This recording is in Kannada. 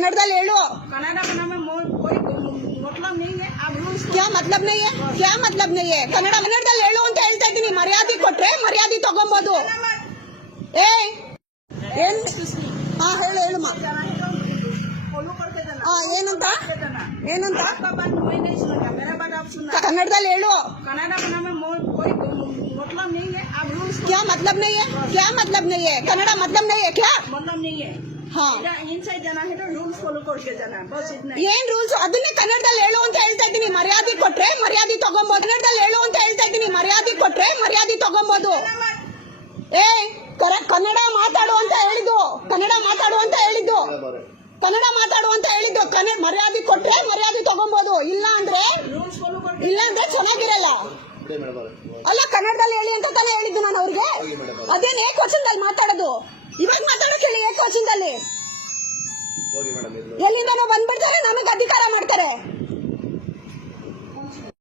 ಕನ್ನಡದಲ್ಲಿ ಹೇಳು. कनाडा में कोई मतलब नहीं है। अब रूल्स क्या मतलब नहीं है? क्या मतलब नहीं है? ಕನ್ನಡದಲ್ಲಿ ಹೇಳು ಅಂತ ಹೇಳ್ತಾ ಇದ್ದೀನಿ. ಮರ್ಯಾದೆ ಕೊಟ್ರೆ ಮರ್ಯಾದೆ ತಗೊಂಬೋದು. ಏ ಏನ್ ಹಾ ಹೇಳು ಹೇಳಮ್ಮ. फॉलो करके जाना। ಏನಂತ ಏನಂತ आपका बात मैं नहीं सुनूंगा, मेरा बात आप सुनना। ಕನ್ನಡದಲ್ಲಿ ಹೇಳು. कनाडा में कोई मतलब नहीं है। अब रूल्स क्या मतलब नहीं है? क्या मतलब नहीं है? कन्नड़ मतलब नहीं है क्या? मतलब नहीं है। हाँ इनसाइड जाना है तो रूल्स फॉलो करके जाना, बस इतना। ಏನ್ ರೂಲ್ಸ್? ಅದನ್ನೇ ಕನ್ನಡದಲ್ಲಿ ಹೇಳು ಅಂತ ಹೇಳ್ತಾ ಇದ್ದೀನಿ. ಮರ್ಯಾದೆ ಕೊಟ್ರೆ ಮರ್ಯಾದೆ ತಗೊಂಬೋದು. ಕನ್ನಡದಲ್ಲಿ ಹೇಳು ಅಂತ ಹೇಳ್ತಾ ಇದ್ದೀನಿ. ಮರ್ಯಾದೆ ಕೊಟ್ರೆ ಮರ್ಯಾದೆ ತಗೊಂಬೋದು. ಏ ಕನ್ನಡ ಮಾತಾಡು ಅಂತ ಹೇಳಿದ್ದು. ಕನ್ನಡ ಮಾತಾಡು ಅಂತ ಹೇಳಿದ್ದು. ಕನ್ನಡ ಮಾತಾಡು ಅಂತ ಹೇಳಿದ್ದು. ಮರ್ಯಾದೆ ಕೊಟ್ರೆ ಮರ್ಯಾದೆ ತಗೊಂಬೋದು. ಇಲ್ಲ ಅಂದ್ರೆ ಚೆನ್ನಾಗಿರಲ್ಲ. ಅಲ್ಲ ಕನ್ನಡದಲ್ಲಿ ಹೇಳಿ ಅಂತ ತಾನೇ ಹೇಳಿದ್ದು ನಾನು ಅವ್ರಿಗೆ. ಅದೇನ್ ಏಕವಚನದಲ್ಲಿ ಮಾತಾಡೋದು. ಇವಾಗ ಮಾತಾಡೋಕೆ ಹೇಳಿ ಏಕವಚನದಲ್ಲಿ. ಎಲ್ಲಿಂದನೋ ಬಂದ್ಬಿಡ್ತಾರೆ, ನಮಗೆ ಅಧಿಕಾರ